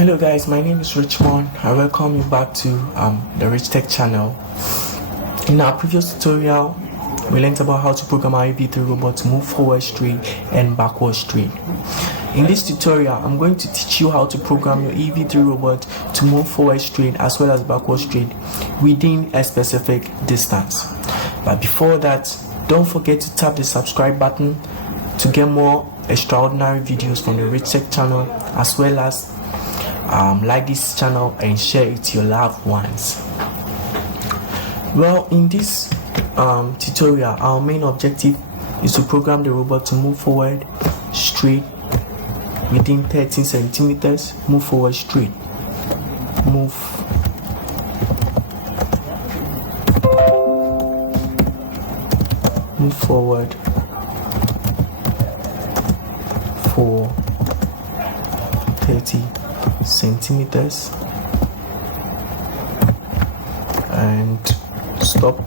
Hello guys, my name is Richmond. I welcome you back to the Rich Tech channel. In our previous tutorial, we learned about how to program our Ev3 robot to move forward straight and backward straight. In this tutorial, I'm going to teach you how to program your Ev3 robot to move forward straight as well as backward straight within a specific distance. But before that, don't forget to tap the subscribe button to get more extraordinary videos from the Rich Tech channel, as well as like this channel and share it to your loved ones. Well, in this tutorial, our main objective is to program the robot to move forward straight within 13 centimeters. Move forward straight. Move forward for 30 centimeters and stop.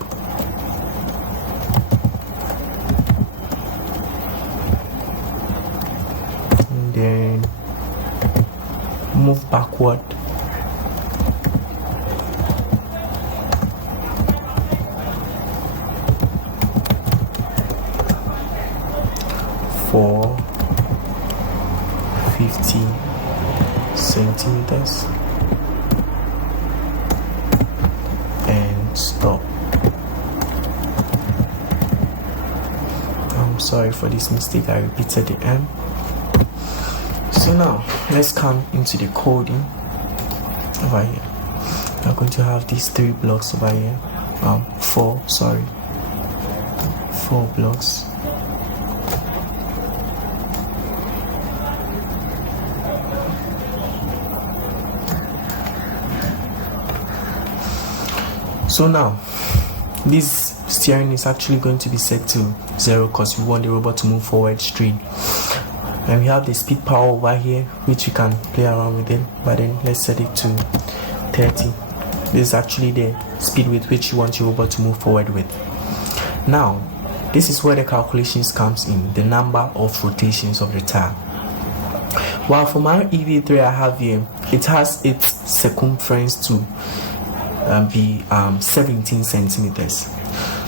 And then move backward for 50 centimeters and stop. I'm sorry for this mistake, I repeated the M. So now let's come into the coding over here. We're going to have these 3 blocks over here. 4 blocks. So now this steering is actually going to be set to 0 because we want the robot to move forward straight. And we have the speed power over here, which you can play around with it, but then let's set it to 30. This is actually the speed with which you want your robot to move forward with. Now this is where the calculations comes in, the number of rotations of the tire. While for my Ev3 I have here, it has its circumference to be 17 centimeters.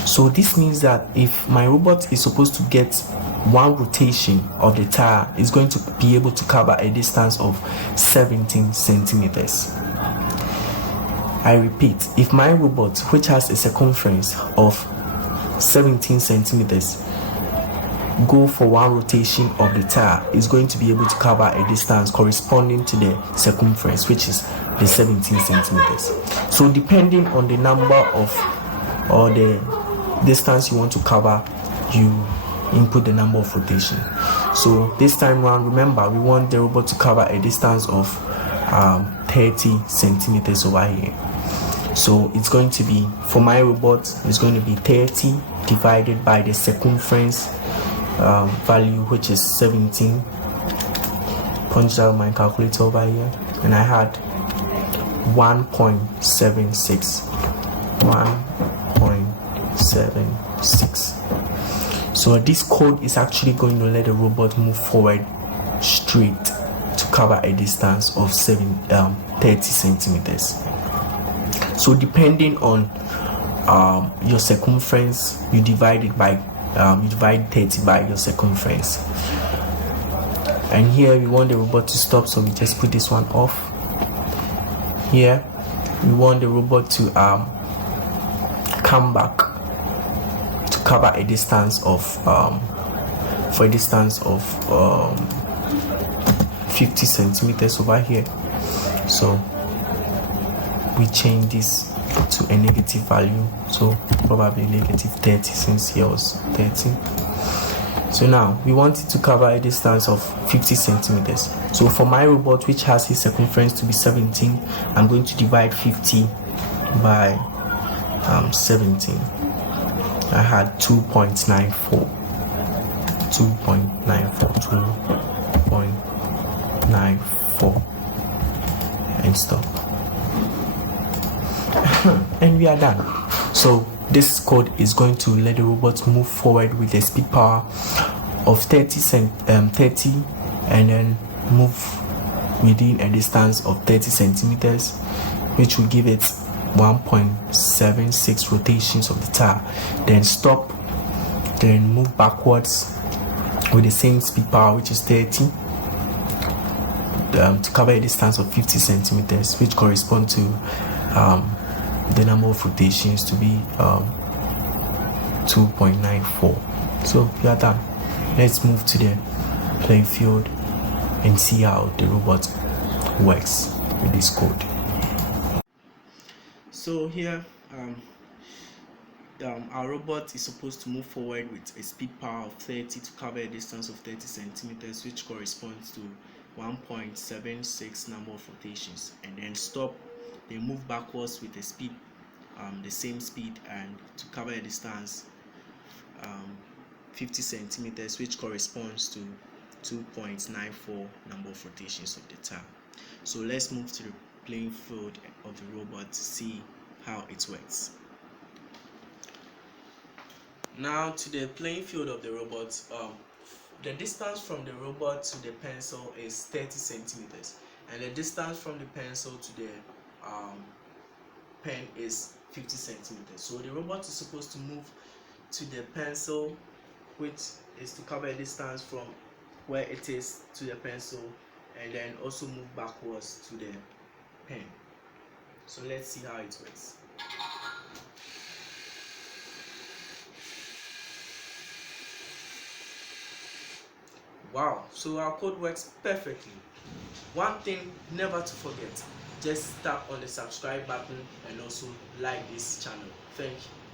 So this means that if my robot is supposed to get 1 rotation of the tire, it's going to be able to cover a distance of 17 centimeters. I repeat, if my robot, which has a circumference of 17 centimeters, go for 1 rotation of the tire, is going to be able to cover a distance corresponding to the circumference, which is the 17 centimeters. So depending on the number of or the distance you want to cover, you input the number of rotation. So this time around, remember, we want the robot to cover a distance of 30 centimeters over here. So it's going to be, for my robot, it's going to be 30 divided by the circumference value, which is 17. Punched out my calculator over here, and I had 1.76. So this code is actually going to let the robot move forward straight to cover a distance of 30 centimeters. So depending on your circumference, you divide it by you divide 30 by your circumference. And here we want the robot to stop, so we just put this one off. Here we want the robot to come back to cover a distance of 50 centimeters over here. So we change this to a negative value, so probably negative 30, since here was 30. So now we want it to cover a distance of 50 centimeters. So for my robot, which has its circumference to be 17, I'm going to divide 50 by 17. I had 2.94 and stop. And we are done. So this code is going to let the robot move forward with a speed power of 30 and then move within a distance of 30 centimeters, which will give it 1.76 rotations of the tire. Then stop, then move backwards with the same speed power, which is 30, to cover a distance of 50 centimeters, which correspond to the number of rotations to be 2.94. So we are done. Let's move to the playing field and see how the robot works with this code. So here our robot is supposed to move forward with a speed power of 30 to cover a distance of 30 centimeters, which corresponds to 1.76 number of rotations, and then stop, then move backwards with a speed, the same speed, and to cover a distance 50 centimeters, which corresponds to 2.94 number of rotations of the tire. So let's move to the playing field of the robot to see how it works. Now to the playing field of the robot. The distance from the robot to the pencil is 30 centimeters, and the distance from the pencil to the pen is 50 centimeters. So the robot is supposed to move to the pencil, which is to cover a distance from where it is to the pencil, and then also move backwards to the pen. So let's see how it works. Wow, so our code works perfectly. One thing never to forget, just tap on the subscribe button and also like this channel. Thank you.